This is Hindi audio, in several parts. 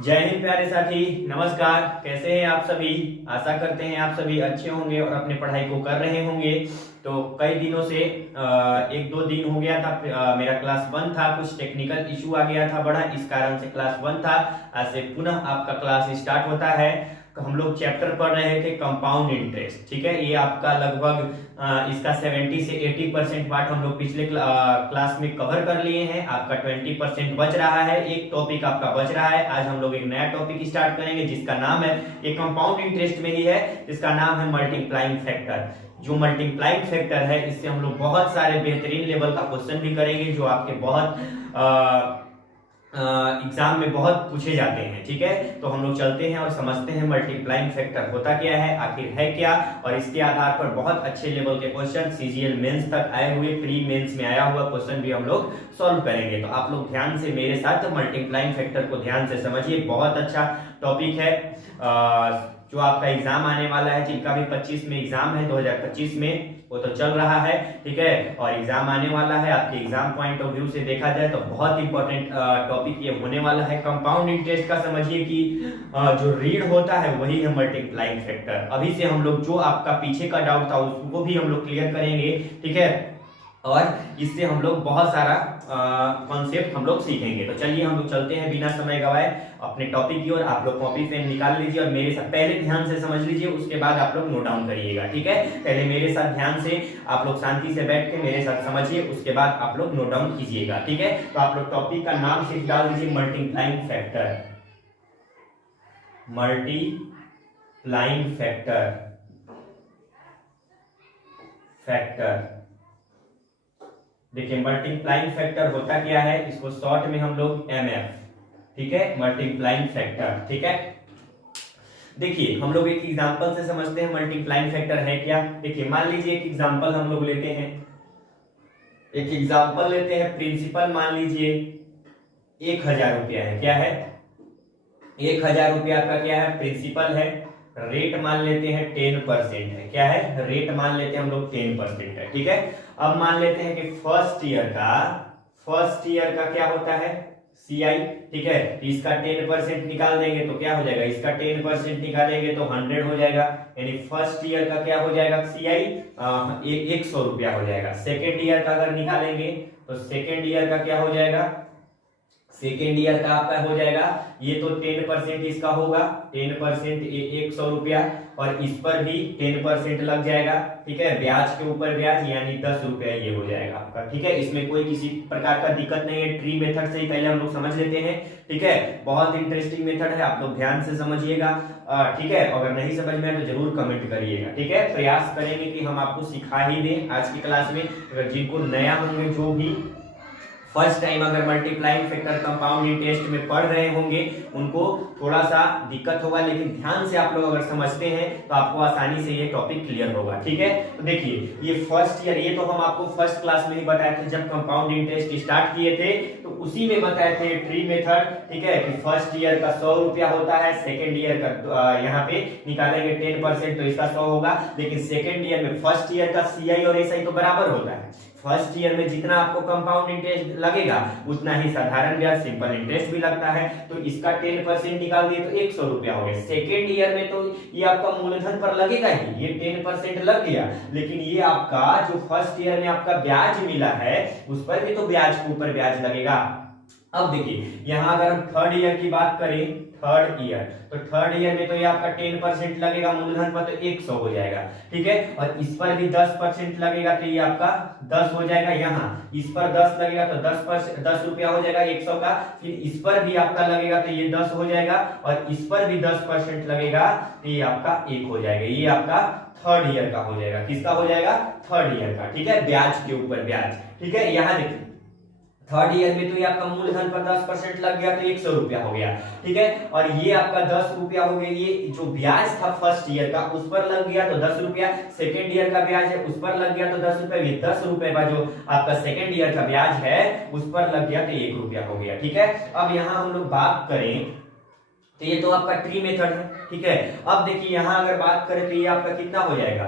जय हिंद प्यारे साथी। नमस्कार। कैसे हैं आप सभी। आशा करते हैं आप सभी अच्छे होंगे और अपने पढ़ाई को कर रहे होंगे। तो कई दिनों से एक दो दिन हो गया था, मेरा क्लास बंद था। कुछ टेक्निकल इशू आ गया था बड़ा, इस कारण से क्लास बंद था। आज से पुनः आपका क्लास स्टार्ट होता है। हम लोग चैप्टर पढ़ रहे थे कंपाउंड इंटरेस्ट। ठीक है, ये आपका लगभग इसका 70 से 80% पार्ट हम लोग पिछले क्लास में कवर कर लिए हैं। आपका 20% बच रहा है, एक टॉपिक आपका बच रहा है। आज हम लोग एक नया टॉपिक स्टार्ट करेंगे जिसका नाम है, ये कंपाउंड इंटरेस्ट में ही है, जिसका नाम है मल्टीप्लाइंग फैक्टर। जो मल्टीप्लाइंग फैक्टर है, इससे हम लोग बहुत सारे बेहतरीन लेवल का क्वेश्चन भी करेंगे जो आपके बहुत एग्जाम में बहुत पूछे जाते हैं। ठीक है, तो हम लोग चलते हैं और समझते हैं मल्टीप्लाइंग फैक्टर होता क्या है, आखिर है क्या, और इसके आधार पर बहुत अच्छे लेवल के क्वेश्चन सीजीएल मेंस तक आए हुए, प्री मेंस में आया हुआ क्वेश्चन भी हम लोग सॉल्व करेंगे। तो आप लोग ध्यान से मेरे साथ मल्टीप्लाइंग फैक्टर को ध्यान से समझिए। बहुत अच्छा टॉपिक है। जो आपका एग्जाम आने वाला है, जिनका भी 25 में एग्जाम है, 2025 में, वो तो चल रहा है। ठीक है, और एग्जाम आने वाला है। आपके एग्जाम पॉइंट ऑफ व्यू से देखा जाए तो बहुत इंपॉर्टेंट टॉपिक ये होने वाला है। कंपाउंड इंटरेस्ट का समझिए कि जो रीड होता है वही है मल्टीप्लाइंग फैक्टर। अभी से हम लोग जो आपका पीछे का डाउट था उसको भी हम लोग क्लियर करेंगे। ठीक है, और इससे हम लोग बहुत सारा कॉन्सेप्ट हम लोग सीखेंगे। तो चलिए हम लोग चलते हैं बिना समय गवाए अपने टॉपिक की ओर। आप लोग कॉपी पेन निकाल लीजिए और मेरे साथ पहले ध्यान से समझ लीजिए, उसके बाद आप लोग नोट डाउन करिएगा। ठीक है, पहले मेरे साथ ध्यान से आप लोग शांति से बैठ के मेरे साथ समझिए, उसके बाद आप लोग नोट डाउन कीजिएगा। ठीक है, तो आप लोग टॉपिक का नाम सिर्फ डाल दीजिए मल्टीप्लाइंग फैक्टर। मल्टीप्लाइंग फैक्टर देखिए, मल्टीप्लाइंग फैक्टर होता क्या है, इसको शॉर्ट में हम लोग एमएफ, ठीक है, मल्टीप्लाइंग फैक्टर। ठीक है, देखिए हम लोग एक एग्जांपल से समझते हैं मल्टीप्लाइंग फैक्टर है क्या। देखिए मान लीजिए एक एग्जांपल हम लोग लेते हैं, एक एग्जांपल लेते हैं। प्रिंसिपल मान लीजिए 1000 रुपया है। क्या है, 1000 रुपया का क्या है, प्रिंसिपल है। रेट मान लेते हैं 10% है। क्या है, रेट मान लेते हैं हम लोग 10% है। ठीक है, अब मान लेते हैं कि फर्स्ट ईयर का क्या होता है, सीआई। ठीक है, इसका 10% निकाल देंगे तो क्या हो जाएगा, इसका 10% निकालेंगे तो 100 हो जाएगा। यानी फर्स्ट ईयर का क्या हो जाएगा, सीआई 100 रुपया हो जाएगा। सेकेंड ईयर का अगर निकालेंगे तो सेकेंड ईयर का क्या हो जाएगा, सेकेंड ईयर का आपका हो जाएगा, ये तो 10% इसका होगा, 10% 100 रुपया, और इस पर भी 10% लग जाएगा। ठीक है, ब्याज के ऊपर ब्याज यानी 10 रुपया ये हो जाएगा आपका। ठीक है, इसमें कोई किसी प्रकार का दिक्कत नहीं है। ट्री मेथड से ही पहले हम लोग समझ लेते हैं। ठीक है, बहुत इंटरेस्टिंग मेथड है, आप लोग ध्यान से समझिएगा। ठीक है, अगर नहीं समझ में आए तो जरूर कमेंट करिएगा। ठीक है, प्रयास करेंगे कि हम आपको सिखा ही दें आज की क्लास में। अगर जिनको नया होंगे, जो भी फर्स्ट टाइम अगर मल्टीप्लाइंग फैक्टर कंपाउंड इंटरेस्ट में पढ़ रहे होंगे, उनको थोड़ा सा दिक्कत होगा, लेकिन ध्यान से आप लोग अगर समझते हैं तो आपको आसानी से ये टॉपिक क्लियर होगा। ठीक है, तो देखिए ये फर्स्ट ईयर, ये तो हम आपको फर्स्ट क्लास में ही बताए थे जब कंपाउंड इंटरेस्ट स्टार्ट किए थे, तो उसी में बताए थे ट्री मेथड। ठीक है, कि फर्स्ट ईयर का 100 रुपया होता है, सेकेंड ईयर का यहाँ पे निकालेंगे 10% तो इसका 100 होगा। लेकिन सेकेंड ईयर में फर्स्ट ईयर का सीआई और एसआई तो बराबर होता है। फर्स्ट ईयर में जितना आपको कंपाउंड इंटरेस्ट लगेगा उतना ही साधारण ब्याज सिंपल इंटरेस्ट भी लगता है। तो इसका 10% निकाल दिए तो 100 रुपया हो गया। सेकेंड ईयर में तो ये आपका मूलधन पर लगेगा ही, ये 10% लग गया, लेकिन ये आपका जो फर्स्ट ईयर में आपका ब्याज मिला है उस पर भी तो ब्याज के ऊपर ब्याज लगेगा। अब देखिए यहां अगर हम थर्ड ईयर की बात करें, थर्ड ईयर, तो थर्ड ईयर में तो ये आपका 10% लगेगा मूलधन पर, तो 100 हो जाएगा। ठीक है, और इस पर भी 10% लगेगा तो ये आपका 10 हो जाएगा। यहाँ इस पर 10 लगेगा तो 10 रुपया हो जाएगा 100 का। फिर इस पर भी आपका लगेगा तो ये 10 हो जाएगा, और इस पर भी 10% लगेगा तो ये आपका 1 हो जाएगा। ये आपका थर्ड ईयर का हो जाएगा। किसका हो जाएगा, थर्ड ईयर का। ठीक है, ब्याज के ऊपर ब्याज। ठीक है, यहाँ देखिए थर्ड ईयर में तो ये आपका मूलधन पर 10% लग गया तो 100 रुपया हो गया। ठीक है, और ये आपका 10 रुपया हो गया। ये जो ब्याज था फर्स्ट ईयर का उस पर लग गया तो 10 रुपया, सेकेंड ईयर का ब्याज है उस पर लग गया तो 10 रुपया, ये 10 रुपए का जो आपका सेकेंड ईयर का ब्याज है उस पर लग गया तो 1 रुपया हो गया। ठीक है, अब यहाँ हम लोग बात करें तो ये तो आपका ट्री मेथड है, ठीक है। अब देखिए यहाँ अगर बात करें तो ये आपका कितना हो जाएगा,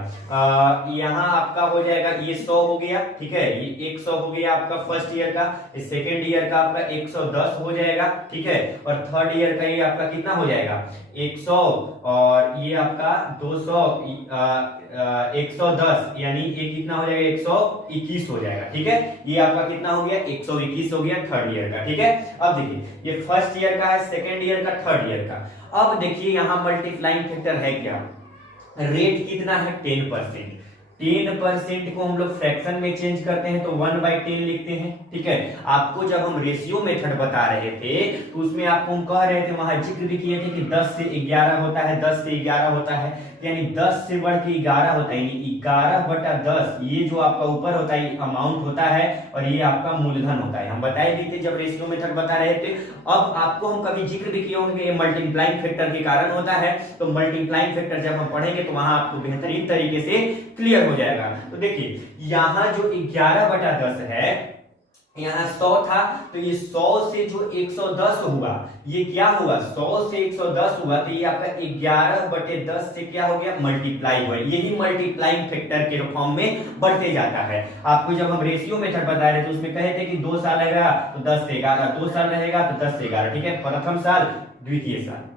यहाँ आपका हो जाएगा ये 100 हो गया, ठीक है, ये 100 हो गया आपका फर्स्ट ईयर का, सेकेंड ईयर का आपका 110 हो जाएगा, ठीक है, और थर्ड ईयर का ये आपका कितना हो जाएगा 100, और ये आपका 200, 110, यानी ये कितना हो जाएगा 121 हो जाएगा, ठीक है। ये आपका कितना हो गया 121 हो गया थर्ड ईयर का, ठीक है। अब देखिए ये फर्स्ट ईयर का है, सेकेंड ईयर का, थर्ड ईयर का। अब देखिए यहाँ मल्टीप्लाइंग फैक्टर है क्या, रेट कितना है 10%। 10% को हम लोग फ्रैक्शन में चेंज करते हैं तो 1/10 लिखते हैं, ठीक है। आपको जब हम रेशियो मेथड बता रहे थे तो उसमें आपको हम कह रहे थे, वहां जिक्र भी किए थे कि 10 से 11 होता है, 10 से 11 होता है, यानी 10 से बढ़ के 11 होता है, यानी 11/10 ये जो आपका ऊपर होता है अमाउंट होता है, और ये आपका मूलधन होता है। हम बताए थे जब रेशियो मेथड बता रहे थे। अब आपको हम कभी जिक्र भी किए होंगे ये मल्टीप्लाइंग फैक्टर के कारण होता है, तो मल्टीप्लाइंग फैक्टर जब हम पढ़ेंगे तो वहां आपको बेहतरीन तरीके से क्लियर हो जाएगा। तो देखिए यहाँ जो 11/10 है, यहाँ 100 था, तो ये 100 से जो 110 हुआ, ये क्या हुआ 100 से 110 हुआ, तो ये आपका 11/10 से क्या हो गया मल्टीप्लाई हुआ। यही मल्टीप्लाइंग फैक्टर के फॉर्म में बढ़ते जाता है। आपको जब हम रेशियो मेथड बता रहे थे तो उसमें कहे थे कि 2 साल रहेगा तो 10 से 11, 2 साल रहेगा तो 10 से 11, ठीक है, प्रथम साल द्वितीय साल,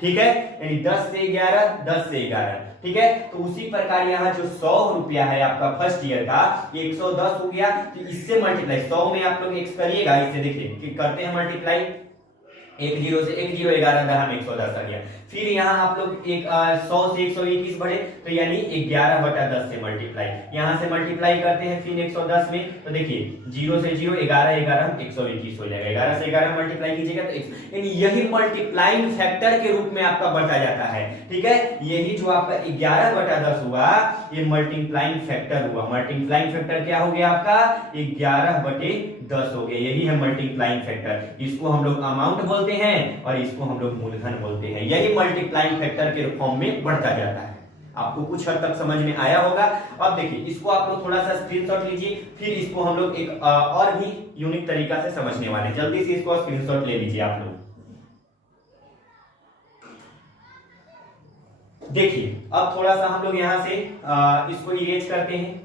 ठीक है, यानी 10 से 11, 10 से 11, ठीक है। तो उसी प्रकार यहाँ जो 100 रुपया है आपका फर्स्ट ईयर का, ये 110 हो गया, तो इससे मल्टीप्लाई 100 में आप लोग एक्स करिएगा, इससे देखिए कि करते हैं मल्टीप्लाई, 1 0 से 1 0, 11 दहा में 110 आ गया। फिर यहाँ आप लोग 100 से 121 बढ़े, तो यानी 11/10 से मल्टीप्लाई, यहाँ से मल्टीप्लाई करते हैं फिर 110 में, तो देखिए 0 से 0, 11 11 121 हो जाएगा, 11 से 11 मल्टीप्लाई कीजिएगा तो यानी यही मल्टीप्लाइंग फैक्टर के रूप में आपका बढ़ता जाता है, ठीक है। यही जो आपका 11/10 हुआ ये मल्टीप्लाइंग फैक्टर हुआ। मल्टीप्लाइंग फैक्टर क्या हो गया आपका 11/10 हो गया, यही है मल्टीप्लाइंग फैक्टर। इसको हम लोग अमाउंट बोलते हैं और इसको हम लोग मूलधन बोलते हैं। यही मल्टीप्लाइंग फैक्टर के फॉर्म में बढ़ता जाता है। आपको कुछ हद तक समझ में आया होगा। अब देखिए इसको आप लोग थोड़ा सा स्क्रीनशॉट लीजिए, फिर इसको हम लोग एक और भी यूनिक तरीका से समझने वाले हैं। जल्दी से इसको स्क्रीनशॉट ले लीजिए आप लोग। देखिए अब थोड़ा सा हम लोग यहां से इसको इरेज करते हैं।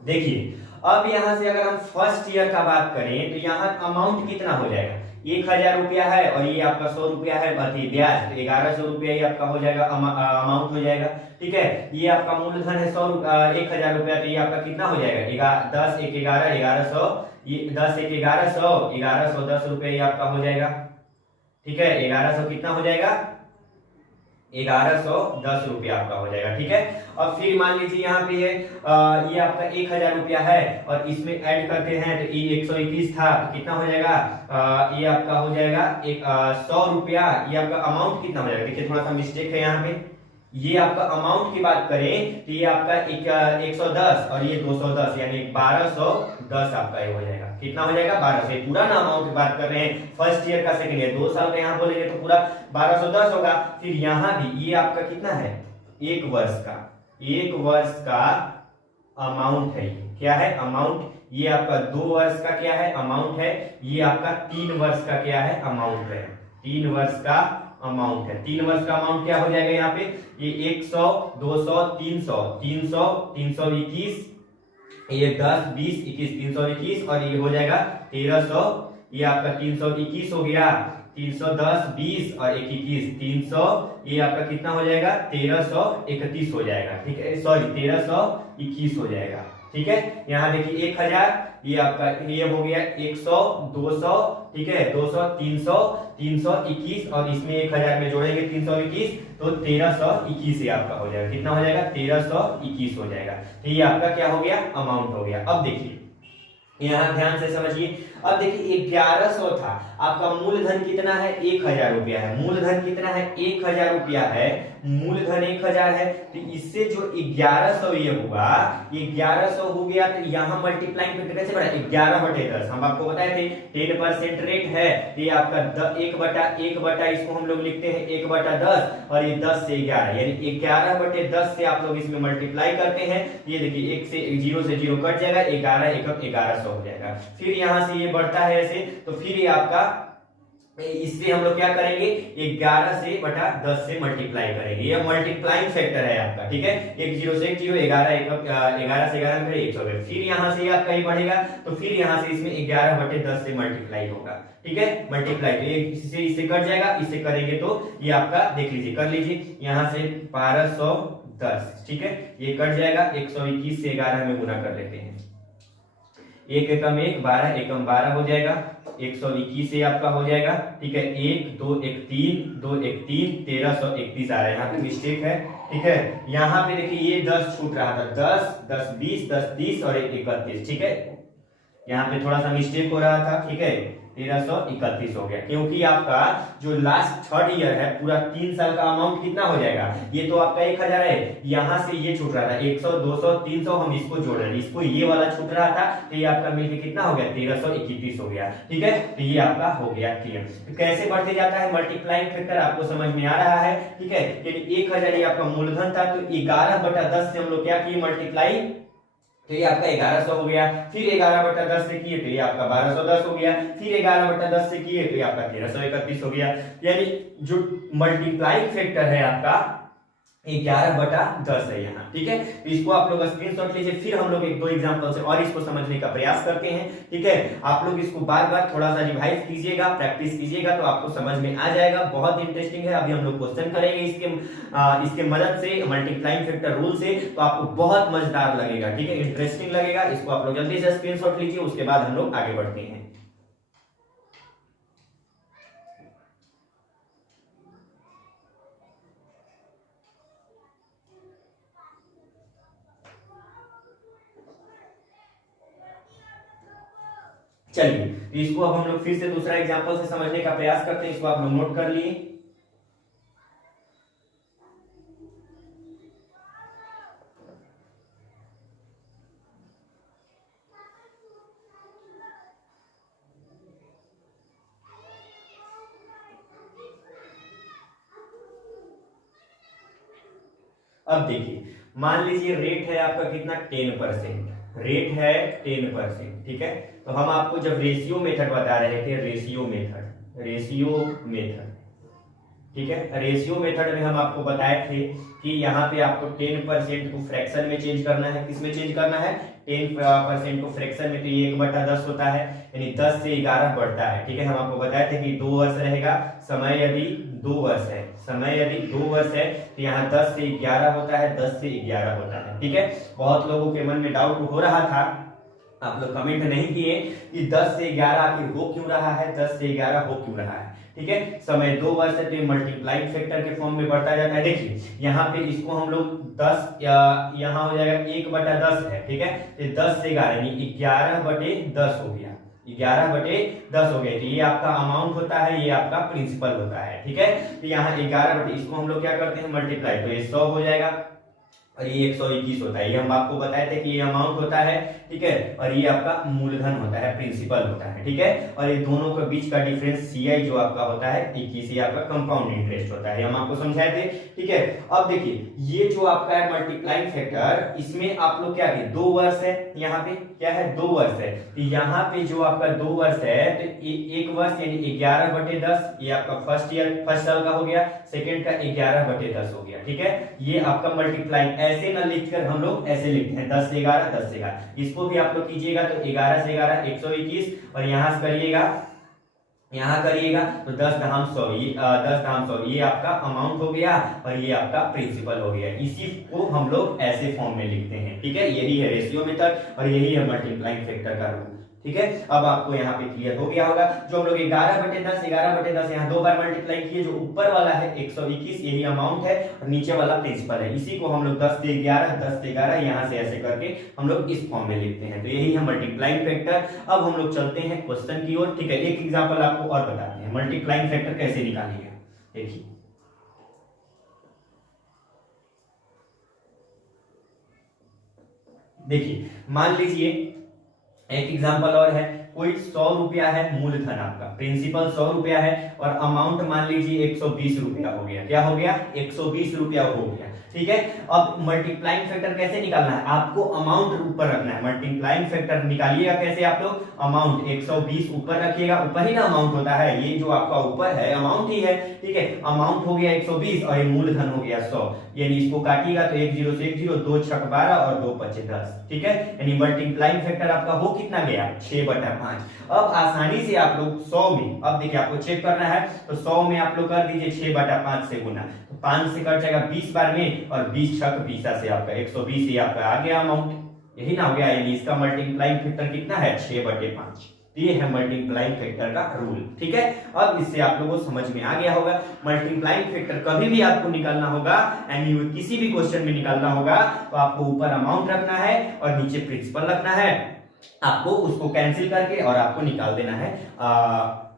देखिए अब यहां से अगर हम फर्स्ट ईयर का बात करें तो यहाँ अमाउंट कितना हो जाएगा 1000 रुपया है, और ये आपका 100 रुपया है, बाकी ब्याज तो 1100 रुपया ये आपका हो जाएगा, अमाउंट हो जाएगा, ठीक है। ये आपका मूलधन है 1000 रुपया, तो ये आपका कितना हो जाएगा 10 1 11 1100, ये 10 1 1100, 1110 रुपया ये आपका हो जाएगा, ठीक है। 1100 कितना हो जाएगा 1110 रुपया आपका हो जाएगा, ठीक है। अब फिर मान लीजिए यहाँ पे है ये आपका 1000 रुपया है, और इसमें ऐड करते हैं तो ये 121 था, तो कितना हो जाएगा ये आपका हो जाएगा 100 रुपया। ये आपका अमाउंट कितना हो जाएगा, देखिए थोड़ा सा मिस्टेक है यहाँ पे। ये आपका अमाउंट की बात करें तो ये आपका 110 और ये 210, यानी 1210 आपका ये हो जाएगा। कितना हो जाएगा 1200। पूरा ना अमाउंट की बात कर रहे हैं, फर्स्ट ईयर का सेकंड ईयर 2 साल का यहाँ बोलेंगे तो पूरा 1210 होगा। फिर यहाँ भी ये आपका कितना है 1 वर्ष का अमाउंट है। क्या है अमाउंट, ये आपका 2 वर्ष का क्या है अमाउंट है, ये आपका 3 वर्ष का क्या है अमाउंट है, 3 वर्ष का अमाउंट है। 3 वर्ष का अमाउंट क्या हो जाएगा यहाँ पे, ये 100 200 300 300 321, ये 10 20 21 321, और ये हो जाएगा 1300। ये आपका 321 हो गया, 310 20 और 21 300, ये आपका कितना हो जाएगा 1331 हो जाएगा, ठीक है, सॉरी 1321 हो जाएगा, ठीक है। यहाँ देखिए 1000, ये आपका ये हो गया 100 200, ठीक है, 200 300 321, और इसमें 1000 में जोड़ेंगे 321 तो 1321 ये आपका हो जाएगा। कितना हो जाएगा 1321 हो जाएगा। तो ये आपका क्या हो गया अमाउंट हो गया। अब देखिए यहाँ ध्यान से समझिए, अब देखिए 1100 था, आपका मूलधन कितना है 1000 रुपया है, मूलधन कितना है 1000 रुपया है, मूलधन 1000 है, तो इससे जो 1100 ये हुआ, 1100 हो गया, तो यहाँ मल्टीप्लाइंग फैक्टर कैसे बढ़ा 11/10, हम आपको बताए थे 10% रेट है, तो ये आपका 1/1 इसको हम लोग लिखते हैं 1/10, और ये 10 से 11 यानी 11/10 से आप लोग इसमें मल्टीप्लाई करते हैं, ये देखिए 1 से 0 से 0 कट जाएगा, 11 एकम 1100 हो जाएगा, फिर यहाँ से ये बढ़ता है ऐसे, तो फिर ये आपका इससे हम लोग क्या करेंगे 11 से बटा 10 से मल्टीप्लाई करेंगे, ये मल्टीप्लाइंग फैक्टर है आपका, ठीक है, 1 0 से 1 0, 11 से 11 में 100 है, फिर यहाँ से आपका ही बढ़ेगा, तो फिर यहाँ से इसमें 11/10 से मल्टीप्लाई होगा, ठीक है, मल्टीप्लाई, तो ये इससे कट जाएगा, इससे करेंगे तो ये आपका देख लीजिए, कर लीजिए, यहाँ से 1210, ठीक है, ये कट जाएगा, 121 से 11 में गुना कर लेते हैं, 1 एकम 1 12 एकम 12 हो जाएगा, 121 से आपका हो जाएगा, ठीक है, 1 2 1 3 2 1 3 1331 आ रहा है, यहाँ पे मिस्टेक है, ठीक है, यहाँ पे देखिए ये 10 छूट रहा था, 10 10 20 10 30 और 31, ठीक है, यहाँ पे थोड़ा सा मिस्टेक हो रहा था, ठीक है, 1331 हो गया, क्योंकि आपका जो लास्ट थर्ड ईयर है पूरा 3 साल का अमाउंट कितना हो जाएगा, ये तो आपका 1000 है, यहाँ से ये छूट रहा था 100 200 300, हम इसको जोड़ रहे हैं, इसको ये वाला छूट रहा था, तो ये आपका मिलकर कितना हो गया 1331 हो गया, ठीक है, तो ये आपका हो गया क्लियर। तो कैसे बढ़ते जाता है मल्टीप्लाइंग फैक्टर आपको समझ में आ रहा है, ठीक है, यानी 1000 ये आपका मूलधन था, तो 11/10 से हम लोग क्या किए मल्टीप्लाई, तो ये आपका 1100 हो गया, फिर 11/10 से किए तो ये आपका 1210 हो गया, फिर 11/10 से किए तो ये आपका 1331 हो गया, यानी जो मल्टीप्लाइंग फैक्टर है आपका 11/10 है यहाँ, ठीक है, तो इसको आप लोग स्क्रीनशॉट लीजिए, फिर हम लोग एक दो एग्जांपल से और इसको समझने का प्रयास करते हैं, ठीक है, आप लोग इसको बार बार थोड़ा सा रिवाइज कीजिएगा, प्रैक्टिस कीजिएगा, तो आपको समझ में आ जाएगा, बहुत इंटरेस्टिंग है, अभी हम लोग क्वेश्चन करेंगे इसके मदद से मल्टीप्लाइंग फैक्टर रूल से, तो आपको बहुत मजेदार लगेगा, ठीक है, इंटरेस्टिंग लगेगा, इसको आप लोग जल्दी से स्क्रीनशॉट लीजिए, उसके बाद हम लोग आगे बढ़ते हैं। चलिए, तो इसको अब हम लोग फिर से दूसरा एग्जांपल से समझने का प्रयास करते हैं, इसको आप लोग नोट कर लिए। अब देखिए, मान लीजिए रेट है आपका कितना 10%, रेट है 10%, ठीक है, तो हम आपको जब रेशियो मेथड बता रहे थे, रेशियो मेथड, ठीक है, रेशियो मेथड में हम आपको बताए थे कि यहाँ पे आपको 10% को फ्रैक्शन में चेंज करना है, किस में चेंज करना है 10% को फ्रैक्शन में, तो ये 1/10 होता है, यानी 10 से 11 बढ़ता है, ठीक है, हम आपको बताए थे कि 2 वर्ष रहेगा, समय यदि 2 वर्ष है, तो यहाँ 10 से 11 होता है, 10 से 11 होता है, ठीक है, बहुत लोगों के मन में डाउट हो रहा था, आप लोग कमेंट नहीं किए कि 10 से 11 आखिर हो क्यों रहा है, 10 से 11 हो क्यों रहा है, ठीक है, समय 2 वर्ष है, तो ये मल्टीप्लाइंग फैक्टर के फॉर्म में बढ़ता जाता है, देखिए यहाँ पे इसको हम लोग 10 यहाँ हो जाएगा 1/10 है, ठीक है, तो 10 से 11 यानी 11/10 हो गया, 11/10 हो गया, तो ये आपका अमाउंट होता है, ये आपका प्रिंसिपल होता है, ठीक है, तो यहाँ 11 इसको हम लोग क्या करते हैं मल्टीप्लाई, तो ये 100 हो जाएगा, और ये 121 होता है, ये हम आपको बताए थे कि ये अमाउंट होता है, ठीक है, और ये आपका मूलधन होता है, प्रिंसिपल होता है, ठीक है, और ये दोनों के बीच का डिफरेंस CI जो आपका होता है 21, ये आपका कंपाउंड इंटरेस्ट होता है, हम आपको समझाए थे, ठीक है। अब देखिए ये जो आपका है मल्टीप्लाइंग फैक्टर, इसमें आप लोग क्या है 2 वर्ष है, यहाँ पे क्या है 2 वर्ष है, तो यहाँ पे जो आपका 2 वर्ष है, तो 1 वर्ष यानी 11/10, ये आपका फर्स्ट साल का हो गया, सेकेंड का 11/10 हो गया, ठीक है, ये आपका मल्टीप्लाइंग, ऐसे ना लिखकर हम लोग ऐसे लिखते हैं 10 से 11 10 से 11, इसको भी आप लोग कीजिएगा तो 11 से 11 121, और यहाँ से करिएगा तो 10 धाम 100, ये 10 धाम 100, ये आपका अमाउंट हो गया, और ये आपका प्रिंसिपल हो गया, इसी को हम लोग ऐसे फॉर्म में लिखते हैं, ठीक है, यही है रेशियो मेथड और यही है मल्टीप्लाइंग फैक्टर का रूल, ठीक है, अब आपको यहाँ पे क्लियर हो गया होगा। जो हम लोग 11/10 यहाँ 2 बार मल्टीप्लाई किए, जो ऊपर वाला है 121 यही अमाउंट है और नीचे वाला प्रिंसिपल है, इसी को हम लोग 10 से 11 यहाँ से ऐसे करके हम लोग इस फॉर्म में लिखते हैं। तो यही है मल्टीप्लाइंग फैक्टर। अब हम लोग चलते हैं क्वेश्चन की ओर। ठीक है, एक एग्जाम्पल आपको और बताते हैं मल्टीप्लाइंग फैक्टर कैसे निकालिएगा। देखिए देखिए मान लीजिए एक एग्जांपल और है, कोई 100 रुपया है मूलधन, आपका प्रिंसिपल 100 रुपया है और अमाउंट मान लीजिए 120 रुपया हो गया। क्या हो गया? 120 रुपया हो गया। ठीक है, अब मल्टीप्लाइंग फैक्टर कैसे निकालना है? आपको अमाउंट ऊपर रखना है। मल्टीप्लाइंग फैक्टर निकालिएगा कैसे आप लोग? अमाउंट 120 ऊपर रखिएगा, ऊपर ही ना अमाउंट होता है, ये जो आपका ऊपर है अमाउंट ही है। ठीक है, अमाउंट हो गया 120 और ये मूलधन हो गया 100, यानी इसको काटिएगा तो 1 0 से 1 0, 2 6 12 और 2 5 10। ठीक है, यानी मल्टीप्लाइंग फैक्टर आपका हो कितना गया? 6/5। अब आसानी से आप लोग 100 में, अब देखिए आपको चेक करना है तो 100 में आप लोग कर दीजिए 6/5 से गुना, तो 5 से कट जाएगा 20 बार में और 20 छक 20 से आपका 120 ही आपका आ गया अमाउंट, यही ना हो गया। यानी इसका मल्टीप्लाइंग फैक्टर कितना है? 6/5। ये है मल्टीप्लाइंग फैक्टर का रूल। ठीक है, अब इससे आप लोगों को समझ में आ गया होगा। मल्टीप्लाइंग फैक्टर कभी भी आपको निकालना होगा, यानी किसी भी क्वेश्चन में निकालना होगा तो आपको ऊपर अमाउंट रखना है और नीचे प्रिंसिपल रखना है, आपको उसको कैंसिल करके और आपको निकाल देना है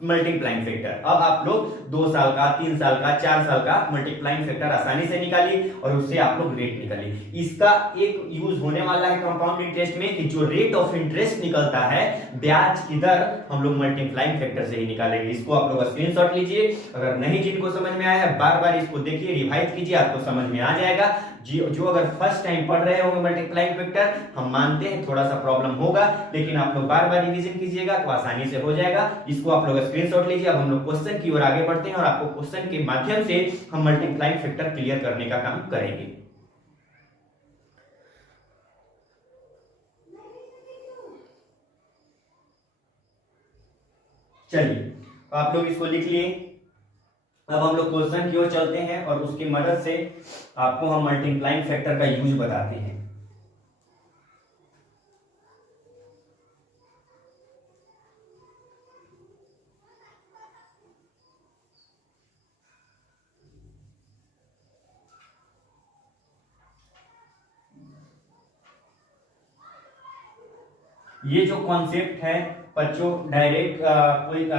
मल्टीप्लाइंग फैक्टर। अब आप लोग 2 साल का, 3 साल का, 4 साल का मल्टीप्लाइंग फैक्टर आसानी से निकालिए और उससे आप लोग रेट निकालिए। इसका एक यूज होने वाला है कंपाउंड इंटरेस्ट में कि जो रेट ऑफ इंटरेस्ट निकलता है, ब्याज की दर, हम लोग मल्टीप्लाइंग फैक्टर से ही निकालेंगे। इसको आप लोग स्क्रीनशॉट लीजिए, अगर नहीं जिनको समझ में आया है बार बार इसको देखिए, रिवाइज कीजिए, आपको समझ में आ जाएगा। जो अगर फर्स्ट टाइम पढ़ रहे होंगे मल्टीप्लाइंग फैक्टर, हम मानते हैं थोड़ा सा प्रॉब्लम होगा, लेकिन आप लोग बार बार रिवीजन कीजिएगा तो आसानी से हो जाएगा। इसको आप लोग स्क्रीनशॉट लीजिए। अब हम लोग क्वेश्चन की ओर आगे बढ़ते हैं और आपको क्वेश्चन के माध्यम से हम मल्टीप्लाइंग फैक्टर क्लियर करने का काम करेंगे। चलिए आप लोग इसको लिख लिए। अब हम लोग क्वेश्चन की ओर चलते हैं और उसकी मदद से आपको हम मल्टीप्लाइंग फैक्टर का यूज बताते हैं। ये जो कॉन्सेप्ट है बच्चों, डायरेक्ट कोई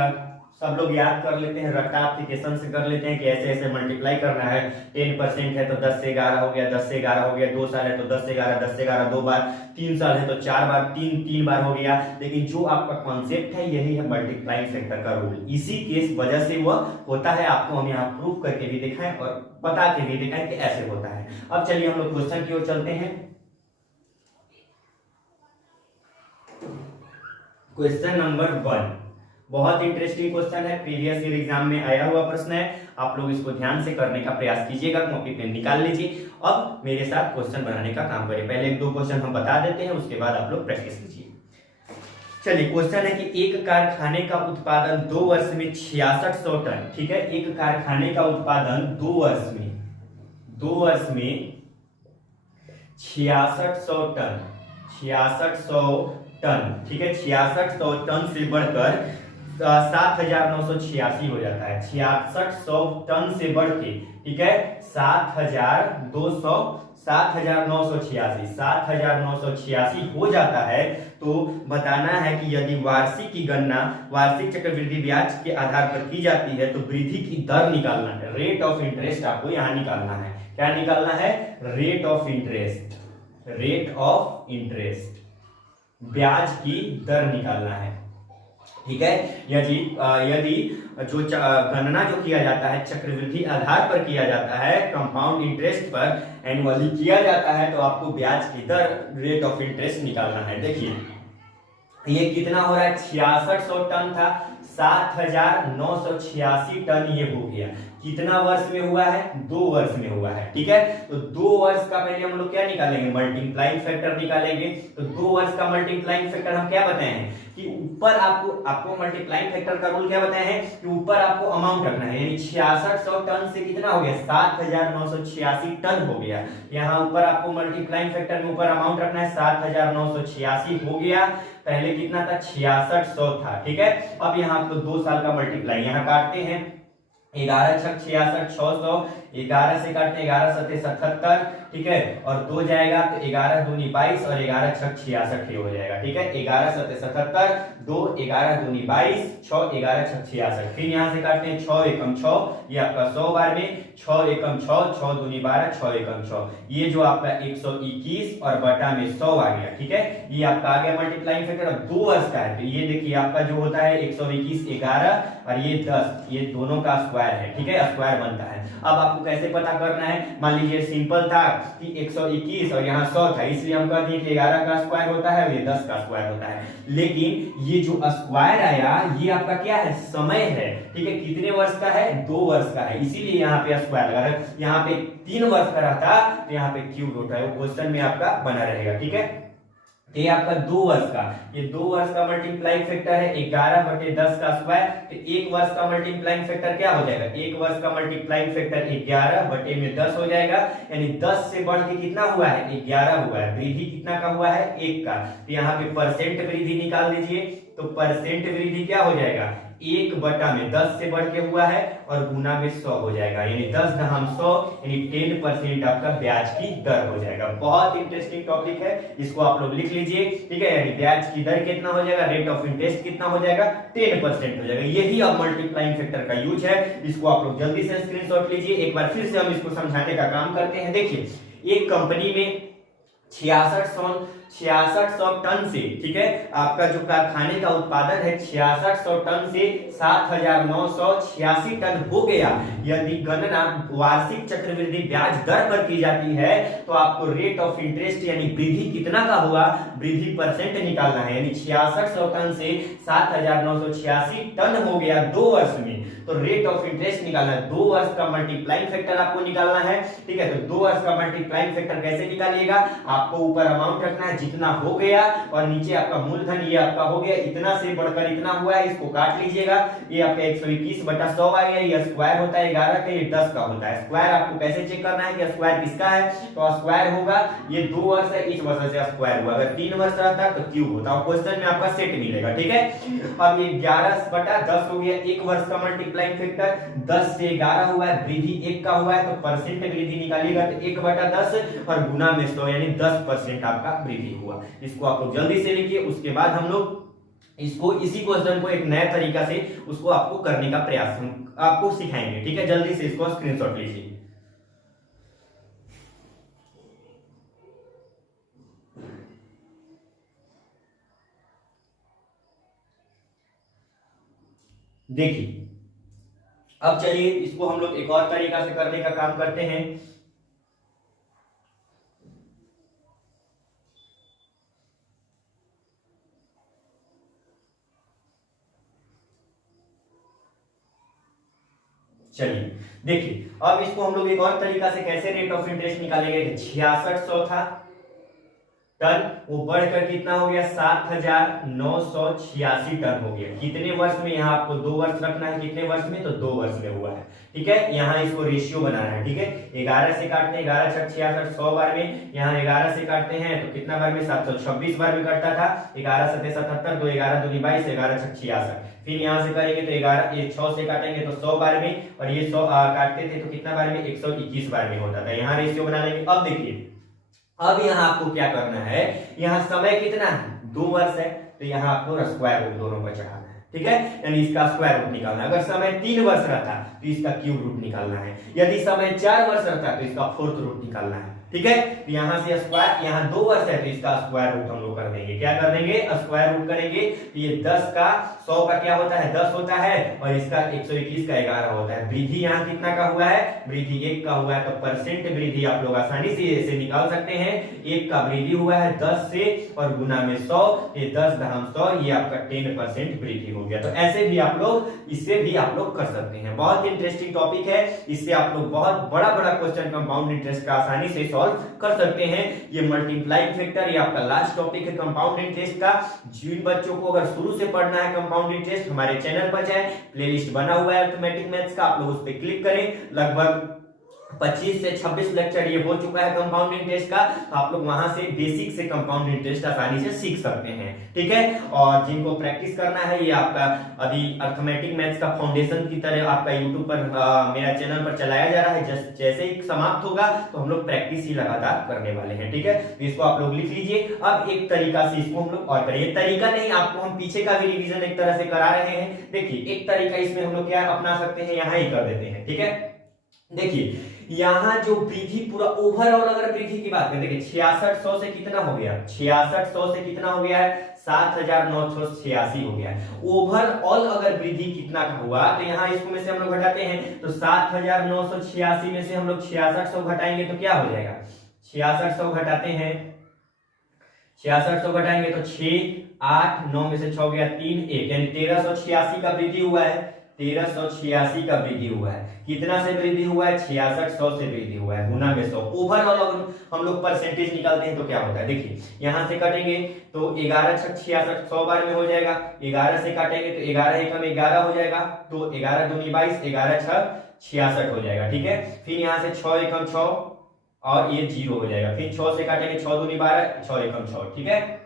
सब लोग याद कर लेते हैं, रट्टा एप्लीकेशन से कर लेते हैं कि ऐसे ऐसे मल्टीप्लाई करना है। 10% है तो 10 से 11 हो गया, 10 से 11 हो गया, 2 साल है तो 10 से 11, 10 से 11 2 बार, 3 साल है तो 4 बार, 3 बार हो गया। लेकिन जो आपका कॉन्सेप्ट है यही है मल्टीप्लाइंग फैक्टर का रूल। इसी के वजह से वह होता है, आपको हम यहाँ प्रूफ करके भी दिखाएं और बता के भी दिखाएं कि ऐसे होता है। अब चलिए हम लोग क्वेश्चन की ओर चलते हैं। क्वेश्चन नंबर 1 बहुत इंटरेस्टिंग क्वेश्चन है, प्रीवियस ईयर एग्जाम में आया हुआ प्रश्न है। आप लोग इसको ध्यान से करने का प्रयास कीजिएगा, कॉपी पेन निकाल लीजिए। अब मेरे साथ क्वेश्चन बनाने का काम करें। पहले 1-2 क्वेश्चन हम बता देते हैं, उसके बाद आप लोग प्रैक्टिस कीजिए। चलिए क्वेश्चन है कि एक कारखाने का उत्पादन 2 वर्ष में 6600 टन। ठीक है, एक कारखाने का उत्पादन 2 वर्ष में 6600 टन, 6600 टन। ठीक है, 6600 टन से बढ़कर 7986 हो जाता है। 6600 टन से बढ़ के, ठीक है, 7986 हो जाता है। तो बताना है कि यदि वार्षिक की गणना वार्षिक चक्रवृद्धि ब्याज के आधार पर की जाती है तो वृद्धि की दर निकालना है, रेट ऑफ इंटरेस्ट आपको यहां निकालना है। क्या निकालना है? Rate of interest, rate of interest, ब्याज की दर निकालना है। ठीक है, यदि जो गणना जो किया जाता है चक्रवृद्धि आधार पर किया जाता है, कंपाउंड इंटरेस्ट पर एनुअली किया जाता है, तो आपको ब्याज की दर, रेट ऑफ इंटरेस्ट निकालना है। देखिए ये कितना हो रहा है? 6600 टन था, 7986 टन ये हो गया। कितना वर्ष में हुआ है? 2 वर्ष में हुआ है। ठीक है, तो 2 वर्ष का पहले हम लोग क्या निकालेंगे? मल्टीप्लाइंग फैक्टर निकालेंगे। तो 2 वर्ष का मल्टीप्लाइंग फैक्टर हम क्या बताए हैं कि ऊपर आपको मल्टीप्लाइंग फैक्टर का रूल क्या बताए हैं कि ऊपर आपको अमाउंट रखना है, यानी 6600 टन से कितना हो गया? 7986 टन हो गया। यहाँ ऊपर आपको मल्टीप्लाइंग फैक्टर में ऊपर अमाउंट रखना है, 7986 हो गया। पहले कितना था? 6600 था। ठीक है, अब यहाँ आपको 2 साल का मल्टीप्लाई यहाँ काटते हैं, 11 छक 66 600, 11 से काटते हैं 11 सत्ते 77। ठीक है, और 2 जाएगा तो 11 दूनी 22 और 11 छक 66 हो जाएगा। ठीक है, 11 सत्ते 77, 2 11 दूनी 22, 6 11 छक 66। फिर यहाँ से काटते हैं 6 एकम 6, ये आपका 100 बार में 6 एकम 6, 6 दूनी 12, 6 एकम 6, ये जो आपका 121 और बटा में 100 आ गया। ठीक है, ये आपका आ गया मल्टीप्लाइंग फैक्टर। अब 2 वर्ष का है तो ये देखिए आपका जो होता है 121 11 और ये 10, ये दोनों का स्क्वायर है। ठीक है, स्क्वायर बनता है। अब आपको कैसे पता करना है? मान लीजिए सिंपल था कि 121 और यहाँ 100 था, इसलिए हम कह दिए कि 11 का स्क्वायर होता है और ये 10 का स्क्वायर होता है। लेकिन ये जो स्क्वायर आया ये आपका क्या है? समय है। ठीक है, कितने वर्ष का है? 2 वर्ष का है, इसीलिए यहाँ पे स्क्वायर लगा है। यहाँ पे 3 वर्ष का रहता तो यहाँ पे क्यूब रूट है, वो क्वेश्चन में आपका बना रहेगा। ठीक है, ये आपका 2 वर्ष का, ये 2 वर्ष का मल्टीप्लाइंग फैक्टर है 11 बटे 10 का स्क्वायर। तो 1 वर्ष का मल्टीप्लाइंग फैक्टर क्या हो जाएगा? 1 वर्ष का मल्टीप्लाइंग फैक्टर 11 बटे में 10 हो जाएगा, यानी 10 से बढ़ के कितना हुआ है? 11 हुआ है। वृद्धि कितना का हुआ है? 1 का। तो यहाँ पे परसेंट वृद्धि निकाल दीजिए, तो परसेंट वृद्धि क्या हो जाएगा? 1 बटा में 10 से बढ़ के हुआ है और गुना में 100 हो जाएगा, यानी 10 दहम 100, यानी 10% आपका ब्याज की दर हो जाएगा। बहुत इंटरेस्टिंग टॉपिक है, इसको आप लोग लिख लीजिए। ठीक है, यानी ब्याज की दर कितना हो जाएगा? रेट ऑफ इंटरेस्ट कितना हो जाएगा? 10% हो जाएगा। यही अब मल्टीप्लाइंग फैक्टर का यूज है, इसको आप लोग जल्दी से स्क्रीनशॉट लीजिए। एक बार फिर से हम इसको समझाने का काम करते हैं। देखिए, एक कंपनी में 6600 टन से, ठीक है, आपका जो कारखाने का उत्पादन है 6600 टन से 7986 टन हो गया। यदि गणना वार्षिक चक्रवृद्धि ब्याज दर पर की जाती है तो आपको रेट ऑफ इंटरेस्ट यानी वृद्धि कितना का हुआ? वृद्धि परसेंट निकालना है, यानी 6600 टन से 7986 टन हो गया 2 वर्ष में, तो रेट ऑफ इंटरेस्ट निकालना है। 2 वर्ष का मल्टीप्लाइंग फैक्टर आपको निकालना है। ठीक है, तो 2 वर्ष का मल्टीप्लाइंग फैक्टर कैसे निकालिएगा? आपको ऊपर अमाउंट रखना है जितना हो गया और नीचे आपका मूलधन ये आपका हो गया, इतना से बढ़कर इतना हुआ है, इसको काट लीजिएगा। ये आपका 121 बटा 100 आ गया, ये स्क्वायर होता है 11 का, ये 10 का होता है। स्क्वायर आपको कैसे चेक करना है कि स्क्वायर किसका है? तो स्क्वायर होगा, ये 2 वर्ष है, इस वर्ष से स्क्वायर हुआ। अगर 3 वर्ष रहता तो क्यूब होता, और क्वेश्चन में आपका सेट मिलेगा। ठीक है, अब ये 11 बटा 10 हो गया 1 वर्ष का मल्टीप्लाइंग फैक्टर, 10 से 11 हुआ है, वृद्धि 1 का हुआ है, तो परसेंट वृद्धि निकालिएगा तो 1 बटा 10 और गुना में 100, यानी 10% आपका वृद्धि हुआ। इसको आप लोग जल्दी से लिखिए, उसके बाद हम लोग इसको इसी क्वेश्चन को एक नए तरीका से उसको आपको करने का प्रयास हम आपको सिखाएंगे। ठीक है, जल्दी से इसको स्क्रीनशॉट लीजिए। देखिए, अब चलिए इसको हम लोग एक और तरीका से करने का काम करते हैं। चलिए देखिए, अब इसको हम लोग एक और तरीका से कैसे रेट ऑफ इंटरेस्ट निकालेंगे। 6600 था टन, वो बढ़कर कितना हो गया? 7986 टन हो गया। कितने वर्ष में? यहाँ आपको 2 वर्ष रखना है। कितने वर्ष में? तो 2 वर्ष में हुआ है। ठीक है, यहाँ इसको रेशियो बनाना है। ठीक है, 11 से काटते हैं, 11 छक 66 100 बार में, यहाँ 11 से काटते हैं तो कितना बार में? 726 बार में कटता था। 11 सत्ते 77, 2 11 दूनी 22, 11 छक 66। फिर यहाँ से करेंगे तो 11 ये 6 से काटेंगे तो 100 बार में, और ये 100 काटते थे तो कितना बार में? 121 बार में होता था। यहाँ रेशियो बना लेंगे। अब देखिए, अब यहाँ आपको क्या करना है? यहाँ समय कितना है? 2 वर्ष है, तो यहाँ आपको स्क्वायर रूट दोनों का चढ़ाना है। ठीक है, यानी इसका स्क्वायर रूट निकालना है। अगर समय 3 वर्ष रहता तो इसका क्यूब रूट निकालना है। यदि समय 4 वर्ष रहता तो इसका फोर्थ रूट निकालना है। ठीक है। तो यहाँ से स्क्वायर, यहाँ 2 वर्ष है तो इसका स्क्वायर रूट हम लोग कर देंगे। क्या कर देंगे? स्क्वायर रूट करेंगे। तो ये 10 का 100 का क्या होता है? 10 होता है और इसका 121 का 11 होता है। वृद्धि यहाँ कितना का हुआ है? वृद्धि 1 का हुआ है। तो परसेंट वृद्धि आप लोग आसानी से ऐसे निकाल सकते हैं। 1 का वृद्धि हुआ है 10 से और गुना में 100, ये 10 घाम 100, ये आपका 10% वृद्धि हो गया। तो ऐसे भी आप लोग, इससे भी आप लोग कर सकते हैं। बहुत इंटरेस्टिंग टॉपिक है, इससे आप लोग बहुत बड़ा बड़ा क्वेश्चन कंपाउंड इंटरेस्ट का आसानी से सॉल्व कर सकते हैं। ये मल्टीप्लाइंग फैक्टर, ये आपका लास्ट टॉपिक है कंपाउंड इंटरेस्ट का। जिन बच्चों को अगर शुरू से पढ़ना है कंपाउंड इंटरेस्ट, हमारे चैनल पर जाएं, प्लेलिस्ट बना हुआ है अरिथमेटिक मैथ्स का, आप लोग उस पर क्लिक करें। लगभग 25 से 26 लेक्चर ये हो चुका है कंपाउंड इंटरेस्ट का। तो आप लोग वहां से बेसिक से कंपाउंड इंटरेस्ट आसानी से सीख सकते हैं, ठीक है। और जिनको प्रैक्टिस करना है, ये आपका अभी अरिथमेटिक मैथ्स का फाउंडेशन की तरह आपका यूट्यूब पर मेरा चैनल पर चलाया जा रहा है। जैसे ही समाप्त होगा तो हम लोग प्रैक्टिस ही लगातार करने वाले हैं, ठीक है। तो इसको आप लोग लिख लीजिए। अब एक तरीका से इसको हम लोग और करिए, तरीका नहीं, आपको हम पीछे का भी रिविजन एक तरह से करा रहे हैं। देखिए एक तरीका इसमें हम लोग क्या अपना सकते हैं, यहाँ ही कर देते हैं, ठीक है। देखिए यहाँ जो वृद्धि पूरा ओवरऑल अगर वृद्धि की बात करें, देखिए 6600 से कितना हो गया? 6600 से कितना हो गया है? 7986 हो गया है। ओवरऑल अगर वृद्धि कितना का हुआ, तो यहाँ इसको में से हम लोग घटाते हैं, तो 7986 में से हम लोग 6600 घटाएंगे तो क्या हो जाएगा? 6600 घटाते हैं, 6600 घटाएंगे तो 6 8 9 में से 6 गया 3 1, यानी 1386 का वृद्धि हुआ है। 1386 का वृद्धि हुआ है। कितना से वृद्धि हुआ है? 6600 से वृद्धि हुआ है, गुना में 100। ओवरऑल अगर हम लोग परसेंटेज निकालते हैं तो क्या होता है? देखिए यहां से काटेंगे तो 11 6 66, 100 बार में हो जाएगा। 11 से काटेंगे तो 11 एकम 11 हो जाएगा, तो 11 दूनी 22, 11 6 66 हो जाएगा, ठीक है। फिर यहाँ से 6 एकम 6 और ये 0 हो जाएगा। फिर 6 से काटेंगे, 6 दूनी 12, 6 एकम 6, ठीक है।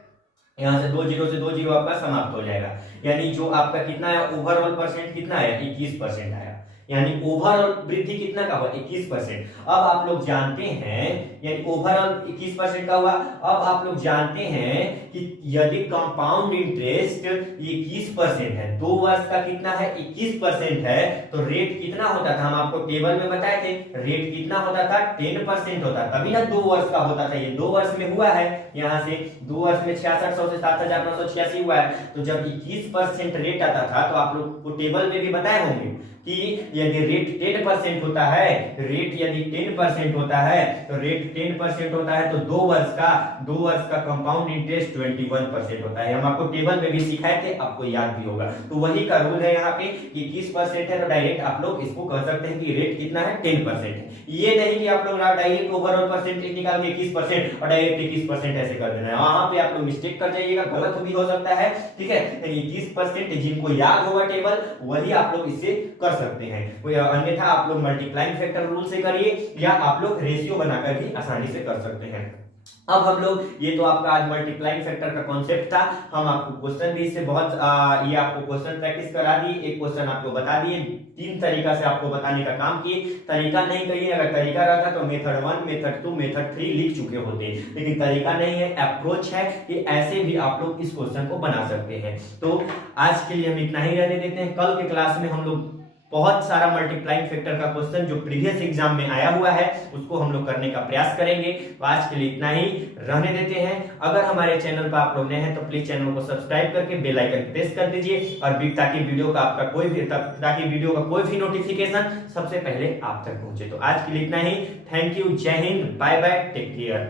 यहां से 2 जीरो से 2 जीरो आपका समाप्त हो जाएगा। यानी जो आपका कितना है ओवरऑल परसेंट कितना है? 21% आया। यानी ओवरऑल वृद्धि कितना का हुआ? 21%। अब आप लोग जानते हैं, यानी ओवरऑल 21% का हुआ। अब आप लोग जानते हैं कि यदि कंपाउंड इंटरेस्ट 21% है, 2 वर्ष का कितना है? 21% है, तो रेट कितना होता था? हम आपको टेबल में बताए थे, रेट कितना होता था? 10% होता, तभी ना 2 वर्ष का होता था। ये 2 वर्ष में हुआ है। यहाँ से 2 वर्ष में 6600 से 7986 हुआ है। तो जब 21% रेट आता था, तो आप लोग को टेबल में भी बताए होंगे कि यदि रेट 10% होता है, रेट यदि 10% होता है, तो रेट 10% होता है, तो 2 वर्ष का कंपाउंड इंटरेस्ट 21% होता है। हम आपको टेबल में भी सिखाए थे, आपको याद भी होगा। तो वही का रूल है यहाँ पे कि 21% है, तो डायरेक्ट आप लोग इसको कह सकते हैं कि रेट कितना है? 10% है। ये नहीं कि आप लोग डायरेक्ट ओवरऑल परसेंटेज निकाल के 21% और डायरेक्ट 21% ऐसे कर देना है, वहां पे आप लोग मिस्टेक कर जाइएगा, गलत भी हो सकता है, ठीक है। 21% जिनको याद होगा टेबल, वही आप लोग इसे कर सकते हैं। कोई अन्यथा आप लोग मल्टीप्लाइंग फैक्टर रूल से करिए, या आप लोग रेशियो बनाकर भी आसानी से कर सकते हैं। अब हम लोग, ये तो आपका आज मल्टीप्लाइंग फैक्टर का कॉन्सेप्ट था। हम आपको क्वेश्चन भी इससे बहुत ये आपको क्वेश्चन प्रैक्टिस करा दिए, एक क्वेश्चन आपको बता दिए, 3 तरीका से आपको बताने का काम किए। तरीका नहीं कहिए, अगर तरीका रहता तो मेथड 1 मेथड 2 मेथड 3 लिख चुके होते, लेकिन तरीका नहीं है, अप्रोच है कि ऐसे भी आप लोग इस क्वेश्चन को बना सकते हैं। तो आज के लिए हम इतना ही रहने देते हैं। कल के क्लास में हम लोग बहुत सारा मल्टीप्लाइंग फैक्टर का क्वेश्चन जो प्रीवियस एग्जाम में आया हुआ है, उसको हम लोग करने का प्रयास करेंगे। तो आज के लिए इतना ही रहने देते हैं। अगर हमारे चैनल पर आप लोग नए हैं तो प्लीज चैनल को सब्सक्राइब करके बेल आइकन प्रेस कर दीजिए, और ताकि वीडियो का कोई भी नोटिफिकेशन सबसे पहले आप तक पहुंचे। तो आज के लिए इतना ही। थैंक यू, जय Hind, bye bye, take care.